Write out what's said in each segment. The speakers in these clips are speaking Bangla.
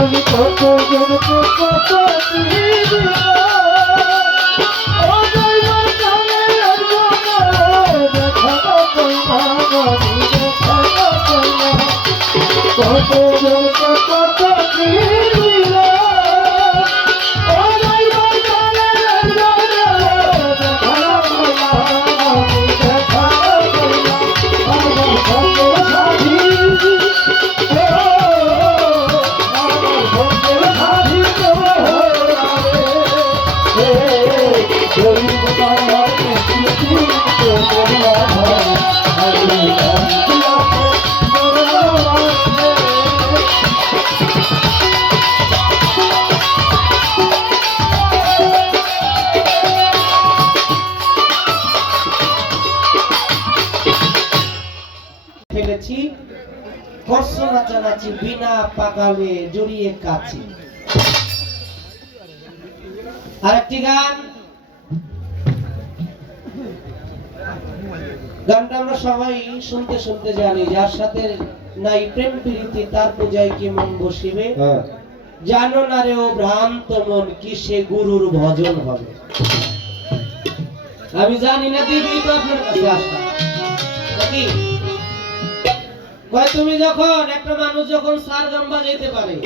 আমি কত জনকে কত ফেলেছি কষ্ট নাচানাচি বিনা পাকালে জড়িয়ে কাছি। আরেকটি গান, গানটা আমরা সবাই শুনতে শুনতে জানি, যার সাথে নাই প্রেম প্রীতি তার পূজায় কি মন বসিবে, জানো না রে ও ভ্রান্ত মন কিসে গুরুর ভজন হবে। আমি জানি না দিদি তো আপনার কাছে আসা নাকি তুমি যখন একটা মানুষ যখন সার গান বাজাইতে পারে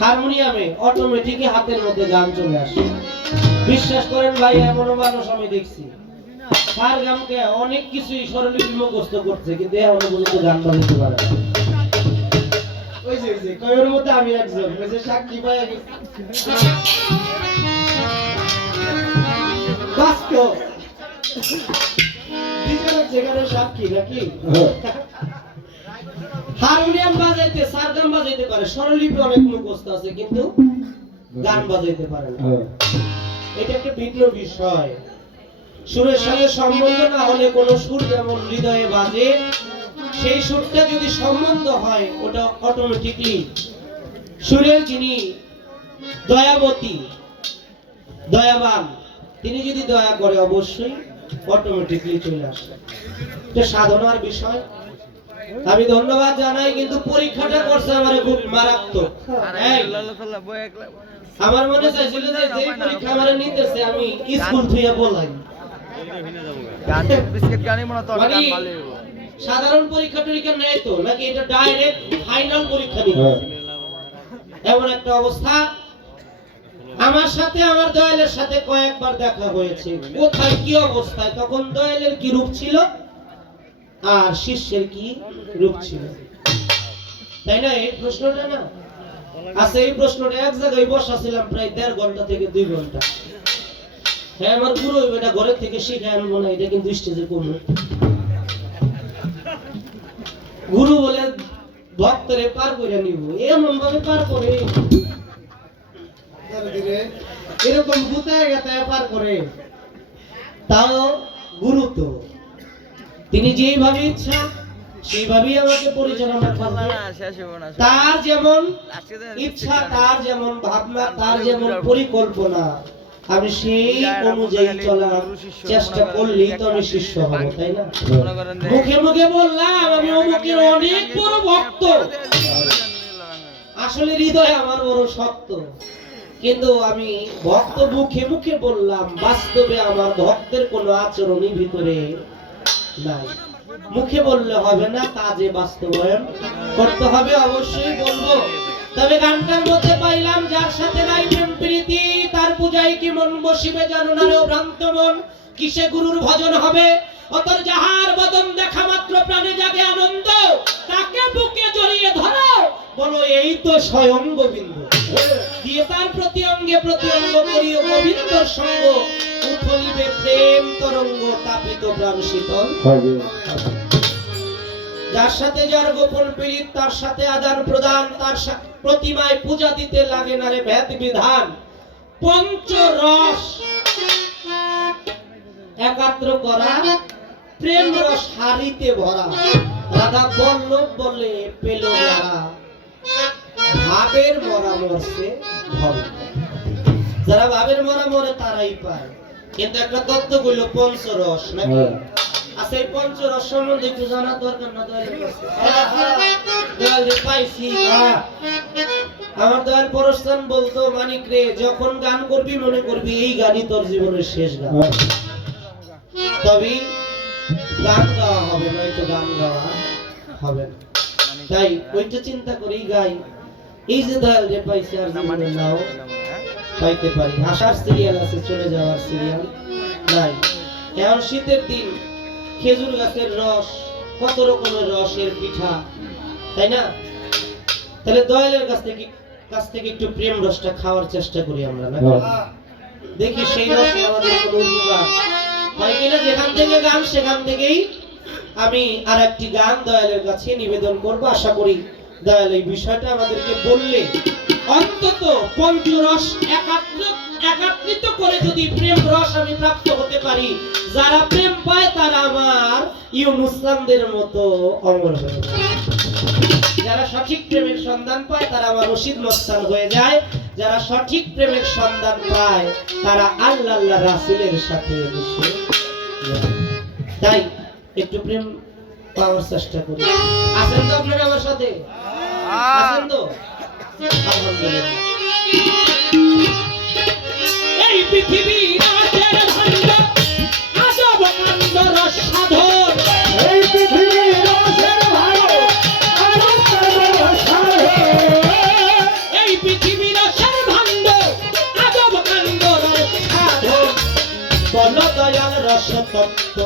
হারমোনিয়ামে অটোমেটিকই হাতের মধ্যে গান চলে আসে। বিশ্বাস করেন ভাই, এমন মানুষ আমি দেখছি সার গানকে অনেক কিছুই স্বরলিপি মুখস্থ করছে কিন্তু এখনো পর্যন্ত গান বাজাইতে পারে না। ওই যে কয়ের মধ্যে আমি একজন, ওই যে সাক্ষী পাই বাস্তব যেখানে সাক্ষী নাকি হারমোনিয়াম বাজাইতে সার গান বাজাইতে পারে, স্বরলিপি অনেক মুখস্থ আছে কিন্তু গান বাজাইতে পারে না। এটা একটা ভিন্ন বিষয়। সুরের সাথে সম্বন্ধ না হলে কোন সুর যেমন হৃদয়ে বাজে, সেই সুরটা যদি সম্বন্ধ হয় ওটা অটোমেটিকলি সুরের যিনি দয়াবতী দয়াবান তিনি যদি দয়া করে অবশ্যই অটোমেটিকলি চলে আসে। এটা সাধনার বিষয়। আমি ধন্যবাদ জানাই, কিন্তু পরীক্ষাটা করছে আমার খুব মারাত্মক। আমার মনে চাইছিল যে যেই পরীক্ষা আমার নিতেছে আমি স্কুল থেকে বলাই সাধারণ পরীক্ষা টরীক্ষা নেই তো নাকি, এটা ডাইরেক্ট ফাইনাল পরীক্ষা নিতে এমন একটা অবস্থা। আমার সাথে আমার দয়ালের সাথে কয়েকবার দেখা হয়েছে, কোথায় কি অবস্থায়, তখন দয়ালের কি রূপ ছিল আর শিষ্যের কি রূপ ছিল, তাই না? এই প্রশ্নটা না আছে, এই প্রশ্নটা এক জায়গায় বসা ছিলাম প্রায় 1.5 ঘন্টা থেকে 2 ঘন্টা। হ্যাঁ, আমার গুরু এটা ঘরের থেকে শিখে আনবো না, এটা কিন্তু স্টেজে করবো। গুরু বলে ভক্তরে পার করে নিব, এমন ভাবে পার করে এরকম গুতায় গাতায় পার করে। তাও গুরু তো তিনি যেইভাবে ইচ্ছা সেইভাবেই আমাকে পরিচালনা করবে। তার যেমন ইচ্ছা, তার যেমন ভাবনা, তার যেমন পরিকল্পনা, আমি সেই অনুযায়ী চলার চেষ্টা করলেই তো আমি শিষ্য হব, তাই না? মুখে মুখে বললাম আমি অমুকের অনেক বড় ভক্ত, আসলে হৃদয়ে আমার বড় শক্ত, কিন্তু আমি ভক্ত মুখে মুখে বললাম, বাস্তবে আমার ভক্তের কোনো আচরণই ভিতরে নাই। মুখে বললে হবে না, কাজে বাস্তবায়ন করতে হবে। অবশ্যই বলবো, তবে গানটার মধ্যে পাইলাম, যার সাথে নাই প্রেম প্রীতি তার পূজায় কি মন বসিবে, জানো না রে ভ্রান্ত মন কিসে গুরুর ভজন হবে। অতর যাহার বদন দেখা মাত্র প্রাণে জাগে আনন্দ, তাকে বুকে জড়িয়ে ধরো, বলো এই তো স্বয়ং গোবিন্দ। দিয়ে তার প্রতি অঙ্গে প্রতি অঙ্গ করিও গোবিন্দর সঙ্গ, উথলিবে প্রেম তরঙ্গ, তাপিত প্রাণ শীতল হবে। যার সাথে যার গোপন পীড়িত, তার সাথে আদান প্রদান, তার প্রতিমায় পূজা দিতে লাগে না রে ভেদ বিধান। পঞ্চরস একাত্র করা, প্রেম রস হারিতে ভরা, রাধা বল্লভ বলে পেল যারা, ভাবের মরা মরছে ধরে। যারা ভাবের মরা মরে তারাই পায়, কিন্তু একটা তত্ত্ব কইল পঞ্চরস নাকি, আচ্ছা এই পঞ্চরস সম্বন্ধে একটু জানা দরকার না দয়ালের কাছে? দয়ালে পাইছি। আমার দয়াল পরস্থান বলতো, মানিক রে, যখন গান করবি মনে করবি এই গানই তোর জীবনের শেষ গান, তবেই গান গাওয়া হবে, নয়তো গান গাওয়া হবে না। তাই ওইটা চিন্তা করেই গাই। এই যে দয়াল রে পাইছি আর জীবনে নাও পাইতে পারি। আসার সিরিয়াল আছে, চলে যাওয়ার সিরিয়াল নাই। এখন শীতের দিন খেজুর গাছের রস, কত রকমের রসের পিঠা, তাই না? তাহলে দয়ালের কাছ থেকে একটু প্রেম রসটা খাওয়ার চেষ্টা করি আমরা, না? দেখি সেই রসে আমাদের কোনো উপকার হয় কিনা। যেখান থেকে গান সেখান থেকেই আমি আর একটি গান দয়ালের কাছে নিবেদন করব। আশা করি দয়াল এই বিষয়টা আমাদেরকে বললে অন্তত পঞ্চরস একাত্রিত করে যদি প্রেম রস আমি প্রাপ্ত হতে পারি, যারা প্রেম পায় তারা আমার ইউনুস খানদের মতো অমর হয়ে যায়। যারা সঠিক প্রেমের সন্ধান পায় তারা আমার রশিদ মস্তান হয়ে যায়। যারা সঠিক প্রেমের সন্ধান পায় তারা আল্লাহ রাসূলের সাথে মিশে যায়। তাই একটু প্রেম পাওয়ার চেষ্টা করি। আছেন তো আপনারা আমার সাথে? আছেন তো? আলহামদুলিল্লাহ। এই পৃথিবীর রসের ভান্ডার, আজব কাণ্ড রস সাধন। এই পৃথিবীর রসের ভান্ডার, আজব কাণ্ড রস সাধন। এই পৃথিবীর রসের ভান্ডার, আজব কাণ্ড রস সাধন। বল দয়াল রস তত্ত্ব,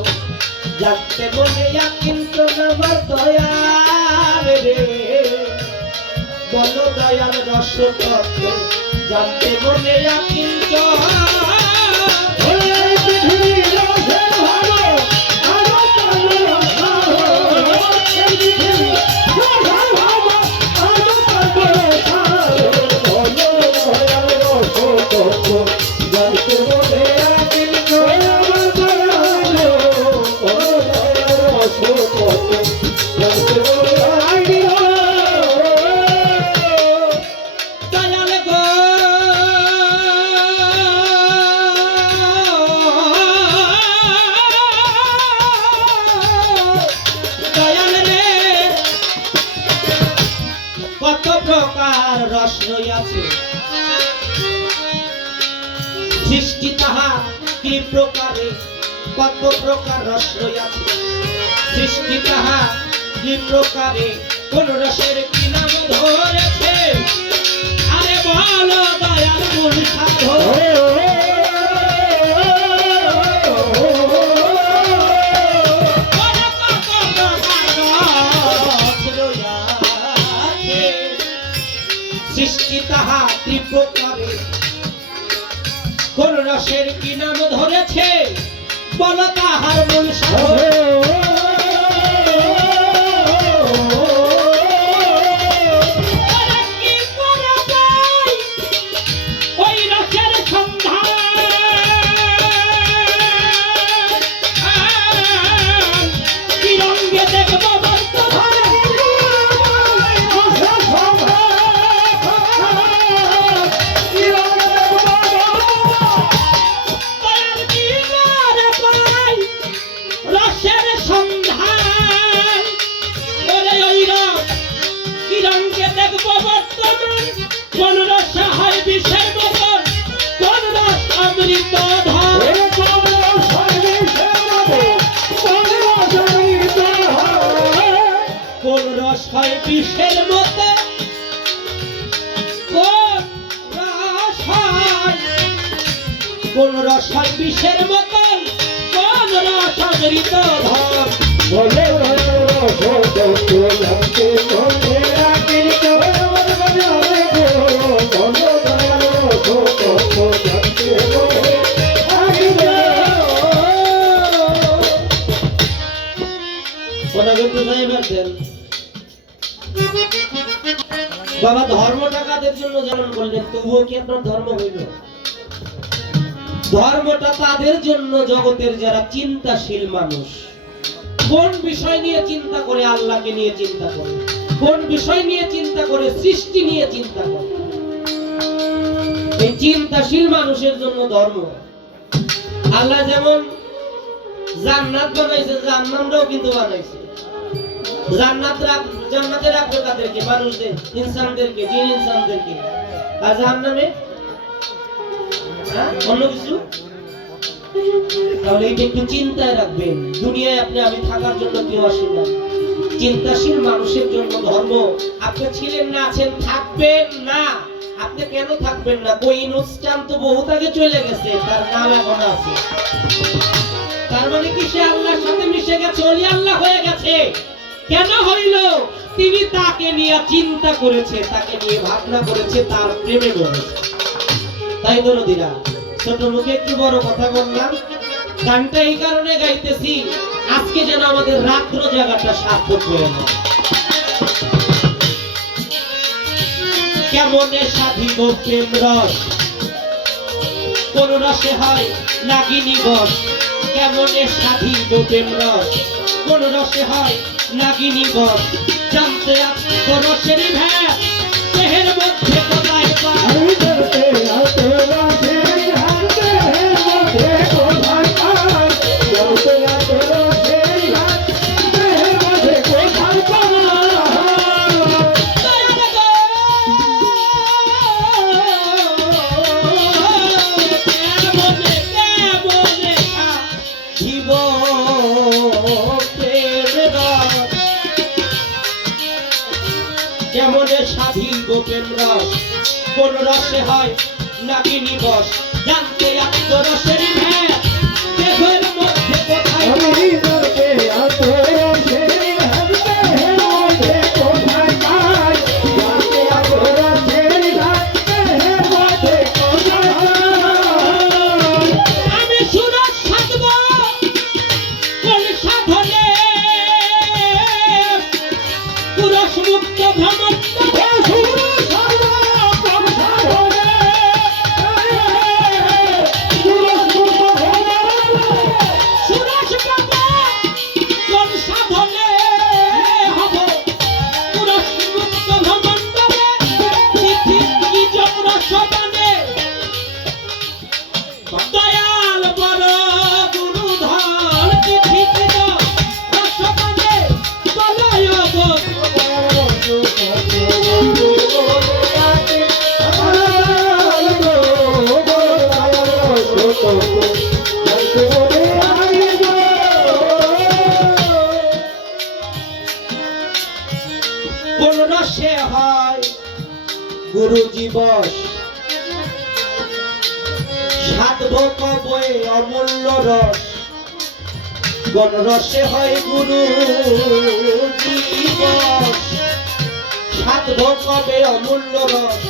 জানতে মনে কিন্তু আমার দয়াল রে। বল দয়াল রস তত্ত্ব, জানতে মনে কিন্তু রস রইয়াছে সৃষ্টি তাহা কি প্রকারে, কত প্রকার রস রইয়াছে সৃষ্টি তাহা কি প্রকারে, কোন রসের কি নাম ধরেছে? আরে বলো দয়াল মূল সাধন। সৃষ্টি তাহা ত্রিপ্রকারে, কোন রসের কি নাম ধরেছে? বল তাহার মূল সাধন। ওই রসের সন্ধান কি রঙে দেখব কোন রস হয় বিষের মতন, কোন রস অমৃত ধর। কোন রস হয় বিষের মতন, কোন রস হয় বিষের মতন, কোন রস অমৃত ধর। বলে বাবা ধর্ম টাকাদের জন্য যেমন বললেন, তবুও কি আপনার ধর্ম হইল? ধর্মটা তাদের জন্য জগতের যারা চিন্তাশীল মানুষ, কোন বিষয় নিয়ে চিন্তা করে? আল্লাহকে নিয়ে চিন্তা করে। কোন বিষয় নিয়ে চিন্তা করে? সৃষ্টি নিয়ে চিন্তা করে। এই চিন্তাশীল মানুষের জন্য ধর্ম। আল্লাহ যেমন জান্নাত বানাইছে, জাহান্নামটাও কিন্তু বানাইছে। জান্নাতে রাখবে কাদেরকে? মানুষদের, ইনসানদেরকে, জিন ইনসানদেরকে। আর জাহান্নামে অন্য কিছু। তাহলে এটা একটু চিন্তায় রাখবেন। দুনিয়ায় আপনি আমি থাকার জন্য কেউ আসি না। চিন্তাশীল মানুষের জন্য ধর্ম। আপনি ছিলেন না, আছেন, থাকবেন না। আপনি কেন থাকবেন না? কই অনুষ্ঠান তো বহুত আগে চলে গেছে, তার নাম এখন আছে। তার মানে কি সে আল্লাহর সাথে মিশে গেছে, ওলি আল্লাহ হয়ে গেছে। কেন হইল? তিনি তাকে নিয়ে চিন্তা করেছে, তাকে নিয়ে ভাবনা করেছে, তার প্রেমে পড়েছে। তাই দরদিরা, ছোট মুখে একটু বড় কথা বললাম। গানটা এই কারণে গাইতেছি, আজকে যেন আমাদের রাত্র জায়গাটা সার্থক হয়ে যায়। কেমনে সাধিব প্রেম রস, কোন রসে হয় নাগিনী বস। কেমনে সাধিব প্রেম রস, কোন রসে হয় নাগিনী বস। জানতে রসের ভ্যাস, দেহের মধ্যে কোথায় পায়। কেমনে সাধিব প্রেম রস, কোন রসে হয় নাগিনী বস। জানতে রসের ভ্যাস, দেহের মধ্যে কোথায় গুরুজি বস। সাধব কবে অমূল্য রস, কোন রসে হয় গুরুজি বস। সাধব কবে অমূল্য রস,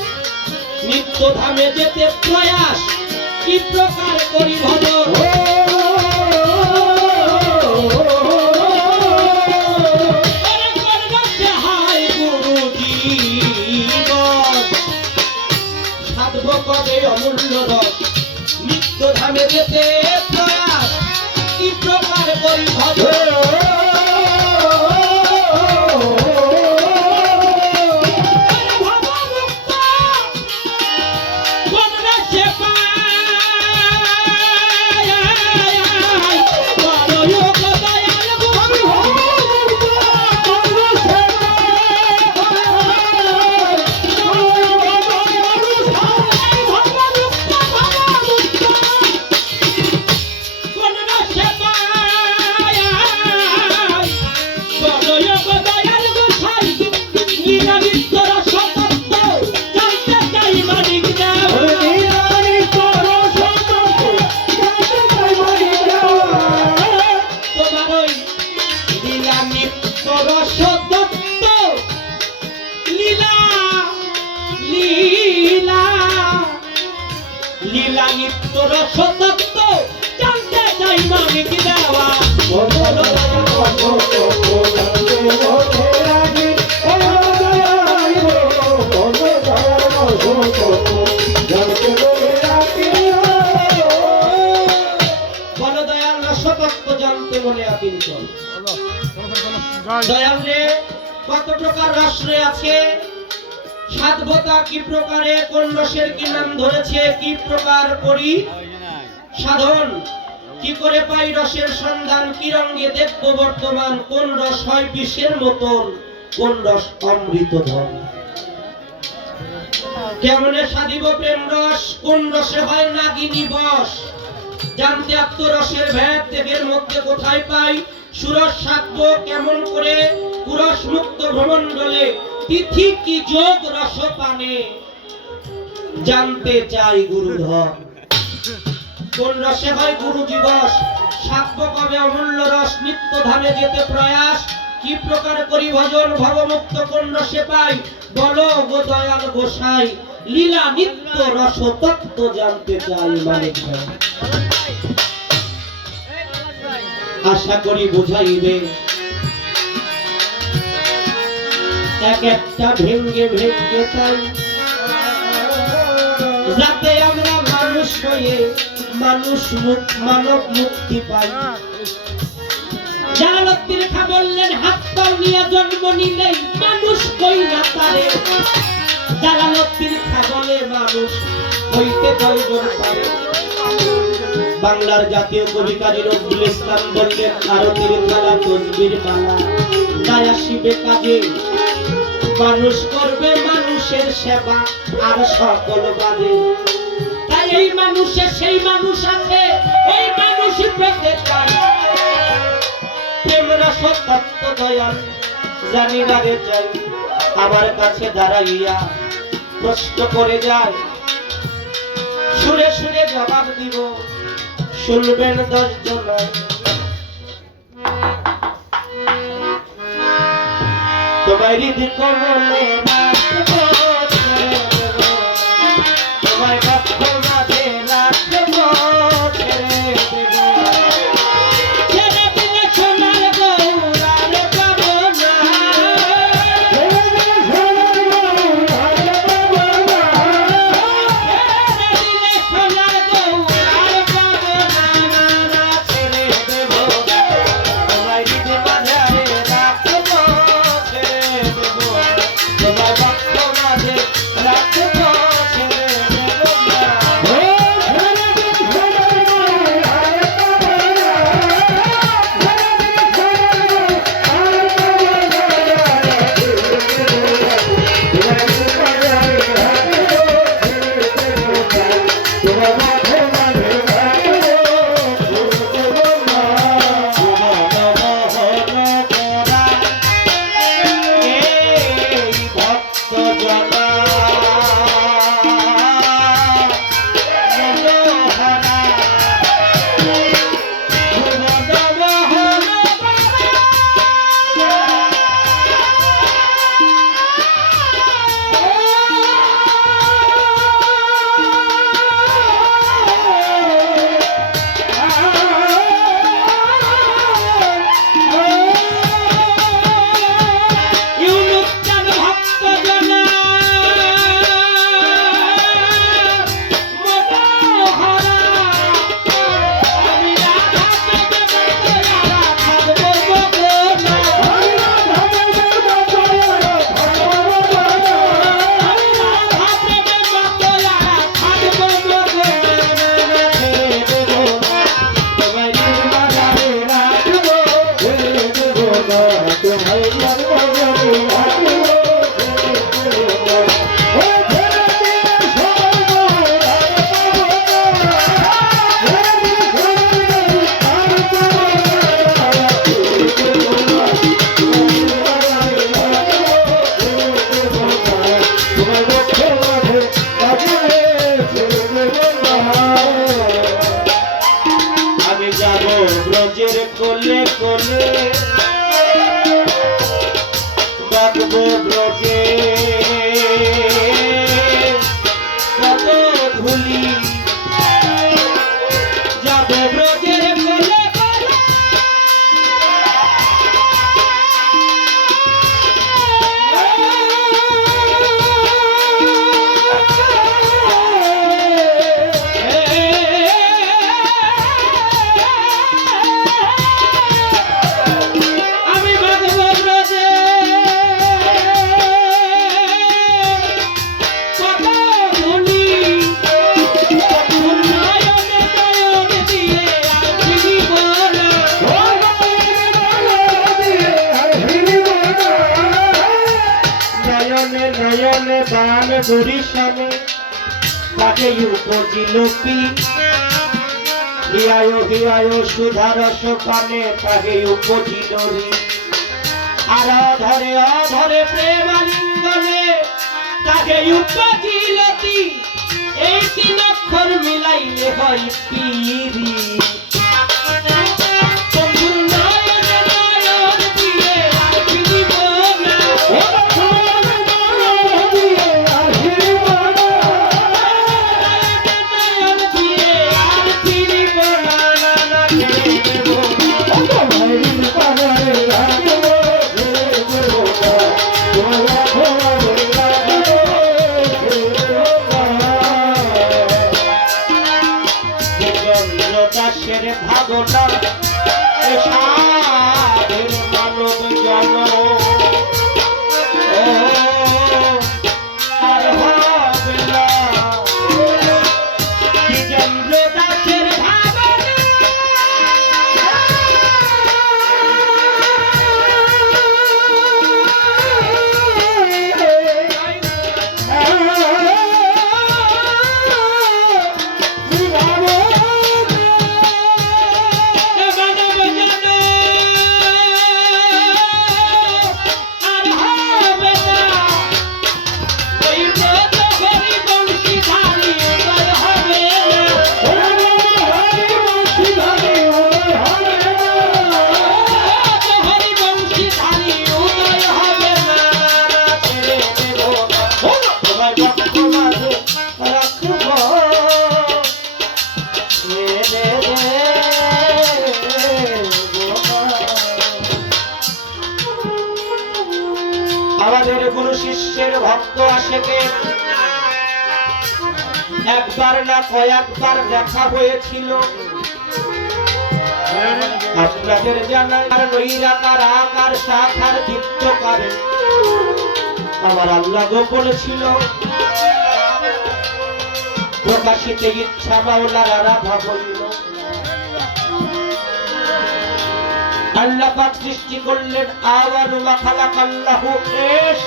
নিত্য ধামে যেতে প্রয়াস, কি প্রকার করি ভজন। কবে অমূল্য রস, নিত্য ধামে যেতে প্রয়াস, কি প্রকার করি ভজন। লীলা নিত্য রসতত্ত্ব জানতে চাই মানিক দেওয়া। বলদয়াল রসতত্ত্ব জানতে মনে আকিঞ্চন। দয়াল রে, কত প্রকার রস আছে, সাধবতা কি প্রকারে, কোন রসের কি নাম ধরেছে, কি প্রকার করি সাধন। কি করে পাই রসের সন্ধান, কি রঙে দেখবো বর্তমান, কোন রস হয় বিষের মতন, কোন রস অমৃত ধন। কেমনে সাধিব প্রেম রস, কোন রসে হয় নাগিনী বশ, জানতে আত্মরসের ভেদ, দেহের মধ্যে কোথায় পাই, সুরস সাধব কেমন করে, পুরস মুক্ত ভ্রমণ্ডলে, তিথি কি যোগ রস পানে, জানতে চাই গুরুধর। কোন রসে হয় গুরু দিবস, সাধব কবে অমূল্য রস, নিত্য ধামে যেতে প্রয়াস, কি প্রকার করি ভজন, ভবমুক্ত কোন রসে পাই, বলো গো দয়াল গোসাই, লীলা নিত্য রস তত্ত্ব জানতে চাই মানিক ভাই। আশা করি বুঝাইবে এক একটা ভেঙ্গে ভেঙ্গে তাই, যাতে আমরা মানুষ হয়ে মানুষ মানব মুক্তি পাই। জালালউদ্দিন খাঁ বললেন, হাত পাও নিয়ে জন্ম নিলেই মানুষ কই না তারে। জালালউদ্দিন খাঁ বলে, মানুষ হইতে কয়জন পারে। বাংলার জাতীয় কবি কাজী নজরুল ইসলাম বললেন, আরতির থালা তসবির মালা, দায়া শিবে কাজে মানুষ করবে মানুষের সেবা আর সকল বাদে। তাই এই মানুষে সেই মানুষ আছে, ওই মানুষ পেতে চায়, প্রেম রস তত্ত্ব দয়াল জানি না রে চাই। আমার কাছে দাঁড়াইয়া প্রশ্ন করে যায়, সুরে সুরে জবাব দিব, শুনবেন 10 জন। তোমার হৃদ কমলে রাখবো, তোমার বক্ষ মাঝে রাখবো, ছেড়ে দেবো, ছেড়ে দিলে সোনার গৌরার পাবো না, ছেড়ে দিলে সোনার গৌরার পাবো না, ছেড়ে দিলে সোনার গৌরার পাবো না, ছেড়ে দেবো, তোমার হৃদ মাঝে রাখবো, ছেড়ে দেবো, তোমার নুরি শানে তাকে উপজিল পি হিয়ায় হিয়ায় সুধার সপানে তাকে উপজিল রি আর অধরে প্রেমালিঙ্গনে তাকে উপজিল তি এই তিন অক্ষর মিলাইলে হয় পিরি দাসের ভাবনা সাধের মানব জন আর হবে না দ্বিজেন্দ্র দাসের আমাদের গুরু শিষ্যের ভক্ত আশেকে একবার না কয়েকবার দেখা হয়েছিল আপনাদের জানাই আর নৈরাকার আকার শাখার দীপ্তকারে আমার আল্লাহ গোপন ছিল প্রকাশিত ইচ্ছা মাওলার আরাধা হইল আল্লাহ পাক সৃষ্টি করলেন আওয়ালু মা খালাকাল্লাহু ইশ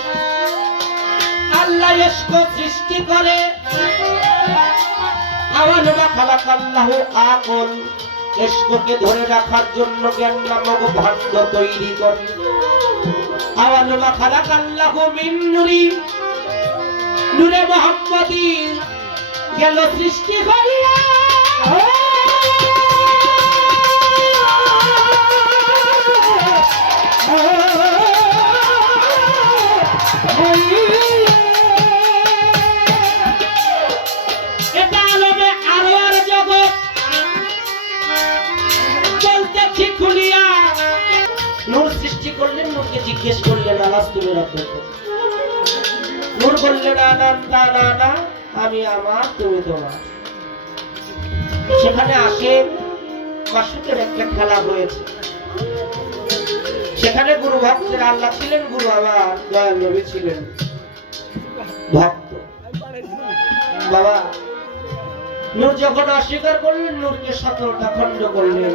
আল্লাহ ইশক সৃষ্টি করে আওয়ালু মা খালাকাল্লাহু আকল ইশককে ধরে রাখার জন্য জ্ঞান নামক ভাণ্ড তৈরি করে আওয়ালু মা খালাকাল্লাহু মিন নূরি নূরে মুহাম্মাদি গেল সৃষ্টি হইয়া জিজ্ঞেস করলেন আলাস তুমি রাখো নূর বললেন না আমি আমার তুমি তোমার সেখানে আসে মাসুকের একটা খেলা হয়েছে সেখানে গুরু ভক্তের আল্লাহ ছিলেন গুরু আমার দয়াল নবী ছিলেন ভক্ত বাবা নূর যখন অস্বীকার করলেন নূরকে 17টা খণ্ড করলেন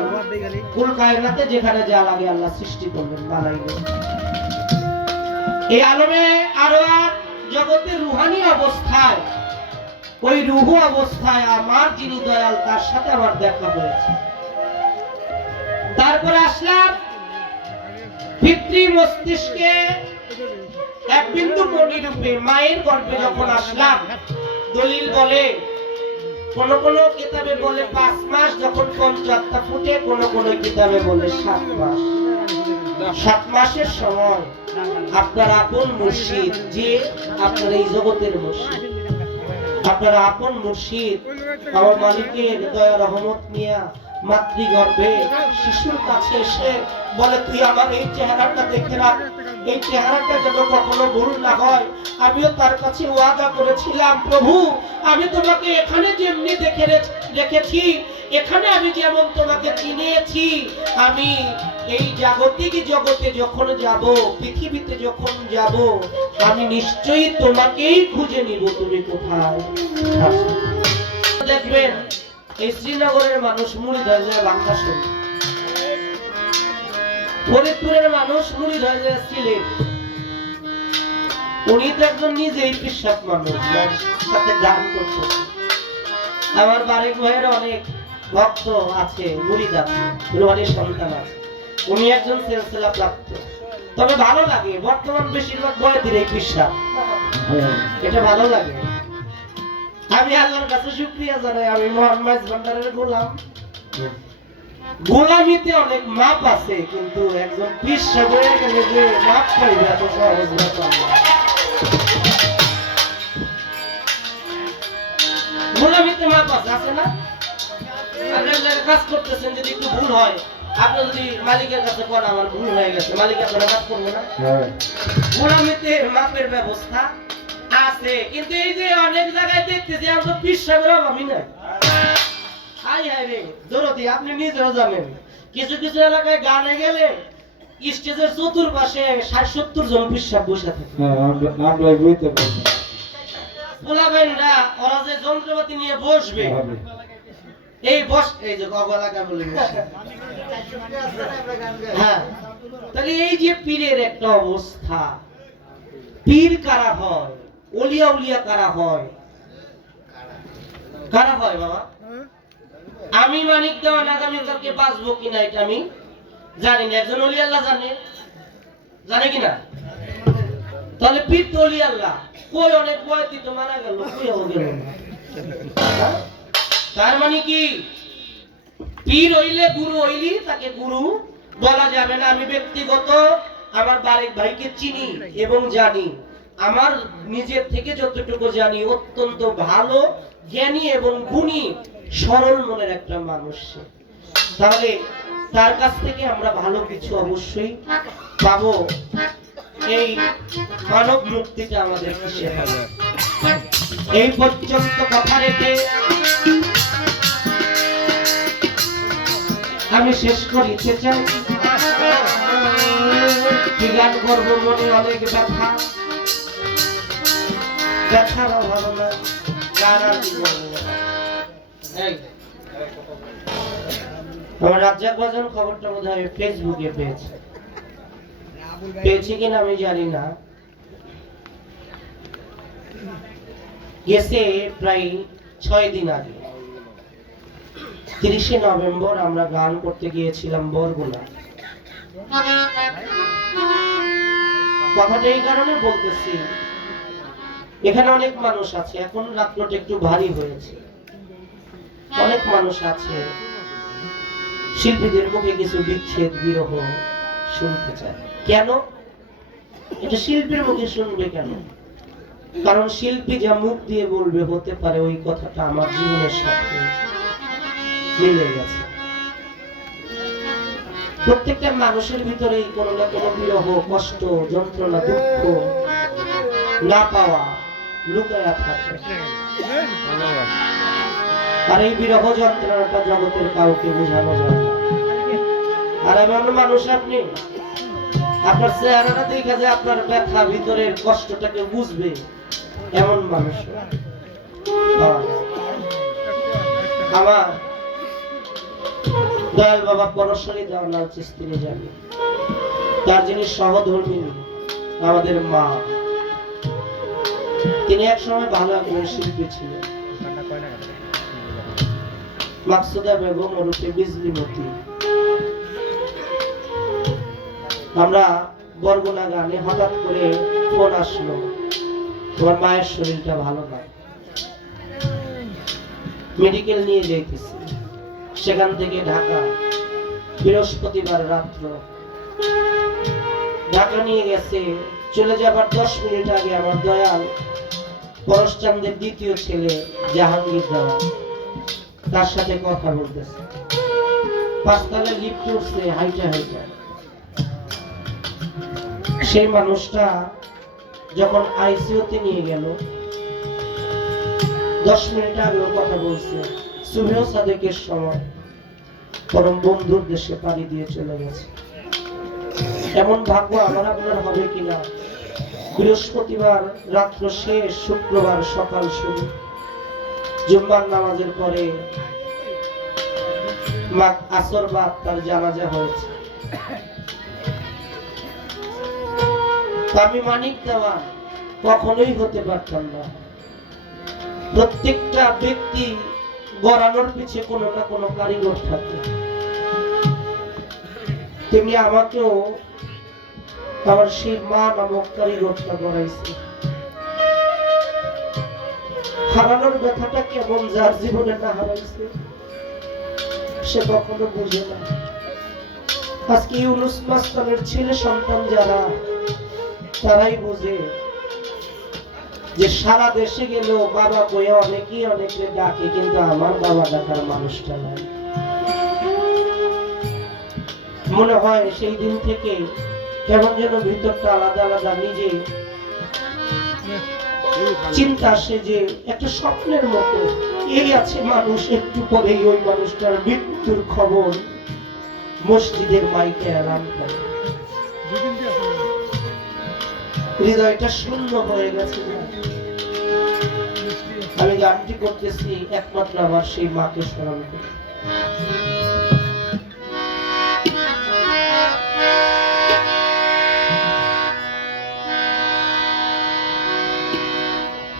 কুল কায়নাতে যেখানে যা লাগে আল্লাহ সৃষ্টি করলেন বানাইলেন এই আলমে আরওয়াহ জগতে রুহানি অবস্থায় ওই রূহ অবস্থায় আমার যিনি দয়াল তার সাথে আমার দেখা হয়েছে তারপরে আসলাম পিতৃ মস্তিষ্কে এক বিন্দু মণি রূপে মায়ের গর্ভে যখন আসলাম দলিল বলে কোন কোন কিতাবে বলে 5 মাস যখন পঞ্চাত্তা ফুটে কোন কোন কিতাবে বলে 7 মাস 7 মাসের সময় আপনার আপন মুর্শিদ যে আপনার এই জগতের মুর্শিদ আপনার আপন মুর্শিদ আমার মালিকের দয়া রহমত নিয়া মাতৃগর্ভে শিশুর কাছে এসে বলে তুই আমার এই চেহারাটা দেখে রাখ এই চেহারাটা যেন কখনো ভুল না হয় আমিও তার কাছে ওয়াদা করেছিলাম প্রভু আমি তোমাকে এখানে যেমনি দেখে রেখেছি এখানে আমি যেমন তোমাকে চিনেছি আমি এই জাগতিক জগতে যখন যাব পৃথিবীতে যখন যাব আমি নিশ্চয়ই তোমাকেই খুঁজে নিব তুমি কোথায় দেখবেন এই শ্রীনগরের মানুষ মুড়ি ধরে যায় বাংলা শুনে ফরিদপুরের মানুষ মুড়ি ধরে যায় সিলেট উনি তো একজন নিজেই পেশাব মানুষ, যার সাথে গান করতেছে। আমার বারেক ভাইয়ের অনেক ভক্ত আছে, মুরিদ আছে, রুহানির সন্তান আছে। উনি একজন সিলসিলা প্রাপ্ত। তবে ভালো লাগে, বর্তমান বেশিরভাগ বয়াতির এই পেশাব, এটা ভালো লাগে। আমি আল্লাহর কাছে শুকরিয়া জানাই, আমি মোহাম্মদ ভান্ডারের গোলাম। গোলামিতে অনেক মাপ আছে, কিন্তু একজন পেশাব হয়ে গেলে যে মাপ পাইবে এত সহজ ব্যাপার না। গোলামিতে মাপ আছে না? আপনারা কাজ করতেছেন, যদি একটু ভুল হয়, আপনি যদি মালিকের কাছে কোন আমার ভুল হয়ে গেছে, মালিক আপনারা মাফ করবে না? গোলামিতে মাপের ব্যবস্থা আছে, কিন্তু এই যে অনেক জায়গায় দেখতেছি আমরা পেশাবের অভাবই নাই। হাই হাই রে দরদি, আপনি নিজেও জানেন কিছু কিছু এলাকায় গানে গেলে স্টেজের চতুর্পাশে 60-70 জন পেশাব বসে থাকে। আমরা বুঝতে পারি পোলাবেনরা ওরা যে যন্ত্রপাতি নিয়ে বসবে, এই যে গগলাকা বলে হ্যাঁ, তাহলে এই যে পীরের একটা অবস্থা, পীর কারা হয়, ওলিয়া উলিয়া কারা হয়, কারা হয় বাবা? আমি মানিক দেওয়ান আগামীকালকে বাঁচবো কিনা এটা আমি জানি না, একজন ওলি আল্লাহ জানে, জানে কিনা? তাহলে পীর তো ওলি আল্লাহ কই, অনেক বয়তি তো মারা গেল, কই গেল না। তার মানে কি পীর হইলে গুরু হইলি তাকে গুরু বলা যাবে না। আমি ব্যক্তিগত আমার বারেক ভাইকে চিনি এবং জানি, আমার নিজের থেকে যতটুকু জানি অত্যন্ত ভালো জ্ঞানী এবং গুণী সরল মনের একটা মানুষ। তাহলে তার কাছ থেকে আমরা ভালো কিছু অবশ্যই পাবো। এই মানব মুক্তিটা আমাদের কিসে হবে? এই পর্যন্ত কথা রেখে আমি শেষ করিতে চাই। গান করবো, মনে অনেক ব্যথা, ব্যথার অভাব না, গান আর কি বলবো। আমার রাজ্জাক বাজান খবরটা বোধ হয় ফেসবুকে পেয়েছি কিনা আমি জানি না। গেছে প্রায় 6 দিন আগে 30শে নভেম্বর আমরা গান করতে গিয়েছিলাম বরগুনা। কথাটা এই কারণে বলতেছি, এখানে অনেক মানুষ আছে, এখন রাত্রটা একটু ভারী হয়েছে, অনেক মানুষ আছে শিল্পীদের মুখে কিছু বিচ্ছেদ বিরহ শুনতে চায়। কেন এটা শিল্পীর মুখে শুনবে কেন? কারণ শিল্পী যা মুখ দিয়ে বলবে হতে পারে ওই কথাটা আমার জীবনের সাথে মিলে গেছে। প্রত্যেকটা মানুষের ভিতরেই কোনো না কোনো বিরহ, কষ্ট, যন্ত্রণা, দুঃখ না পাওয়া লুকায়া থাকে। আর এই বিরহ যন্ত্রণাটা জগতের কাউকে বোঝানো যায় না। আর এমন মানুষ আপনি, আপনার চেহারাটা দেখা যায় আপনার ব্যথা, ভিতরের কষ্টটাকে বুঝবে, এমন মানুষ আমার দয়াল বাবা পরশরী দেওয়ানাল চিস্তিনি জানি, তার যিনি সহধর্মিনী আমাদের মা, তিনি এক সময় ভালো একজন শিল্পী ছিলেন। মাকসুদা বেগম ওরফে বিজলিমতি, আমরা বরগুনা গানে হঠাৎ করে ফোন আসলো, তোমার মায়ের শরীরটা ভালো না, মেডিকেল নিয়ে যাইতেছি। সেখান থেকে ঢাকা, বৃহস্পতিবার রাত্র ঢাকা নিয়ে গেছে। চলে যাবার 10 মিনিট আগে আমার দয়াল পরশচান্দের দ্বিতীয় ছেলে জাহাঙ্গীর দেওয়া তার সাথে কথা বলতেছে। 5 তলায় লিফট উঠছে, হাইটা হাইটা। সেই মানুষটা যখন আইসিইউতে নিয়ে গেল, 10 মিনিট আগে কথা বলছে, সুবেহ সাদেকের সময় পরম বন্ধুর দেশে পাড়ি দিয়ে চলে গেছে। এমন ভাগ্য আমার আপনার হবে কিনা? বৃহস্পতিবার রাত্র শেষ, শুক্রবার সকাল শুরু। জুম্মার নামাজের পরে আসর বাদ তার জানাজা হয়েছে। আমি মানিক দেওয়ান কখনোই হতে পারতাম না। প্রত্যেকটা ব্যক্তি গড়ানোর পিছে কোনো না কোনো কারিগর থাকে, তেমনি আমাকেও আমার সেই মা নামক কারিগরটা গড়াইছে। হারানোর ব্যথাটা কেমন যার জীবনে না হারাইছে সে কখনো বুঝে না। আজকে ইউনুস মাস্টারের ছেলে সন্তান যারা, তারাই বুঝে যে সারা দেশে গেলেও বাবা কয়ে অনেকেই অনেকে ডাকে, কিন্তু আমার বাবা ডাকার মানুষটা নাই। মনে হয় সেই দিন থেকে কেমন যেন ভিতরটা আলাদা আলাদা, নিজে চিন্তা আসে যে একটা স্বপ্নের মতো এই আছে মানুষ, একটু পরেই ওই মানুষটার মৃত্যুর খবর মসজিদের মাইকে এলান করে। হৃদয়টা শূন্য হয়ে গেছে। আমি গানটি করতেছি একমাত্র আমার সেই মাকে স্মরণ করে।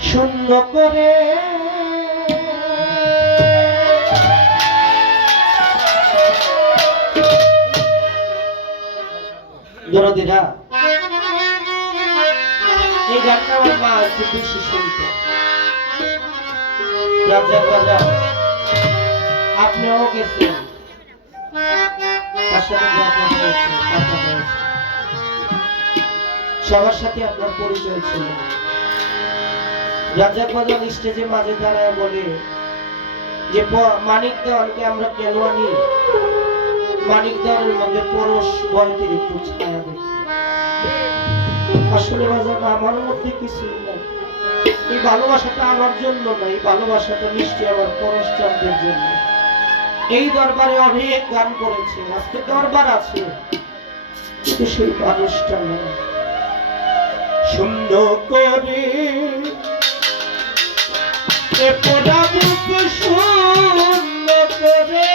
শূন্য করে দরদিরা, এই গানটা আমার মা একটু বেশি শুনতো। রাজা রাজা আপনিও গেছেন, তার সাথে দেখা হয়েছে, কথা হয়েছে, সবার সাথে আপনার পরিচয় ছিল। রাজ্জাক বাজার স্টেজে মাঝে দাঁড়ায় বলে যে মানিক দেওয়ানকে আমরা কেন আনি, মানিক দেওয়ানের মধ্যে পরশ বয়সের একটু ছায়া দেখি। আসলে বাজার আমার মধ্যে কিছু নাই, এই ভালোবাসাটা আমার জন্য না, এই ভালোবাসাটা নিশ্চয়ই আমার পরশ চন্দ্রের জন্য। এই দরবারে অনেক গান করেছে, আজকে দরবার আছে, কিন্তু সেই মানুষটা নেই। শূন্য করে পোড়া বুক শূন্য করে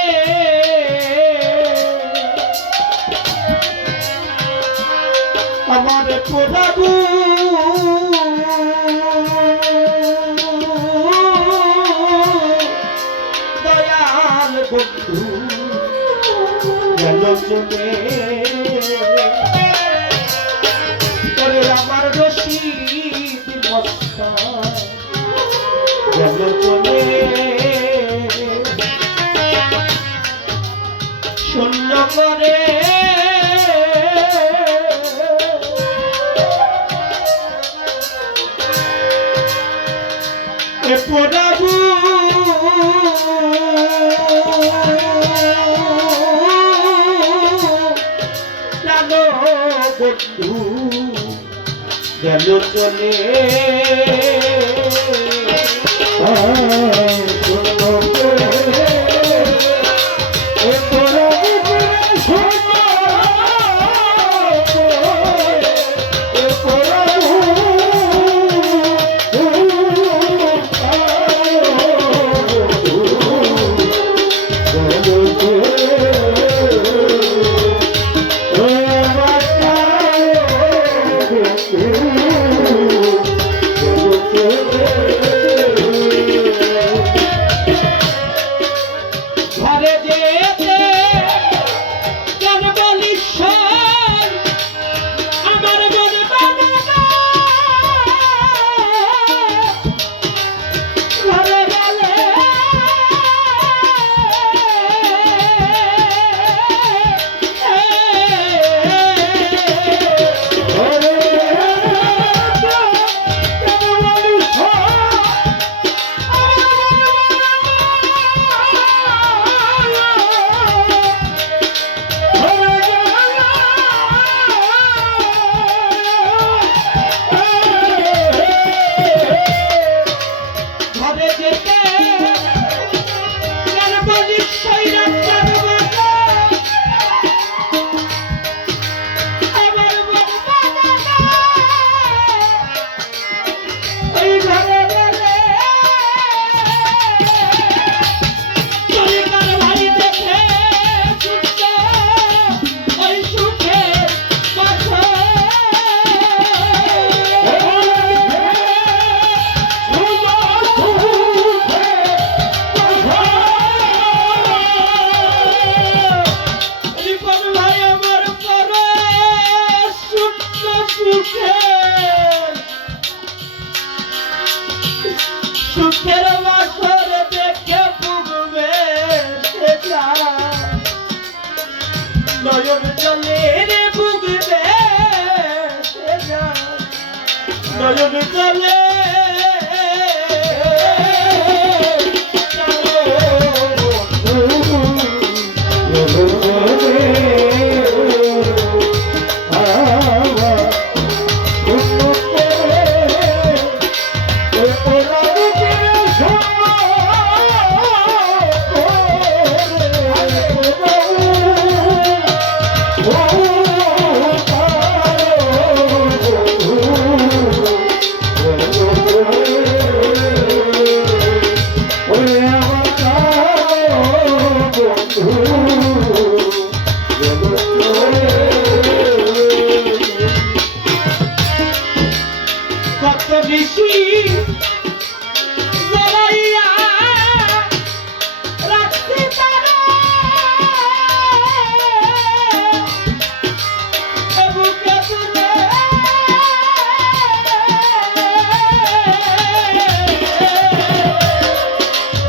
আমার পোড়া দয়াল বন্ধু গেল চলে করে আমার রশিদ মস্তান গেল চলে। শূন্য করে এ পোড়াবু জানো বন্ধু গেল চলে।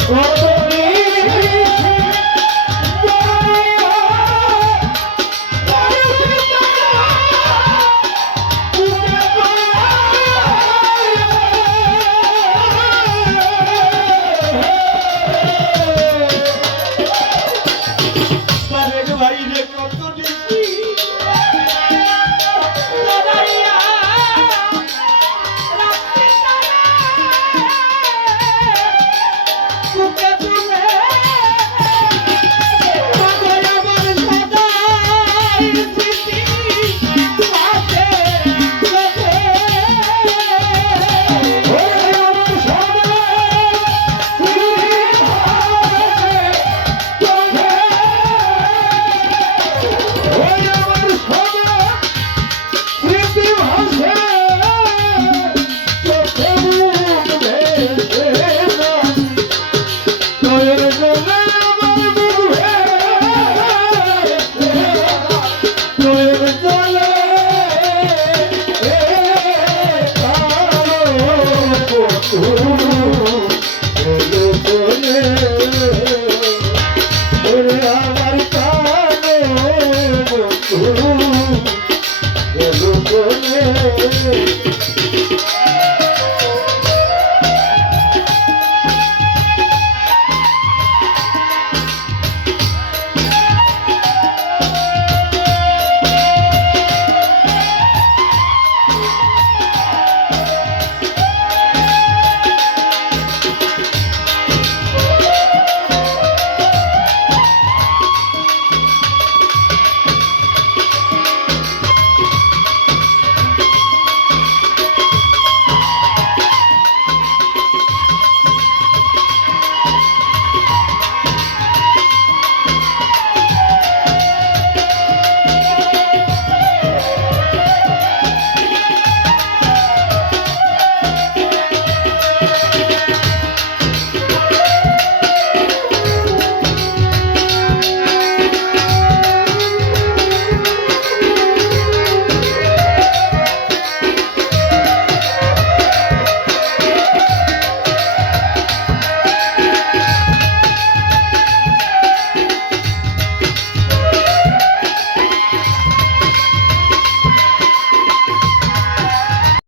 করবে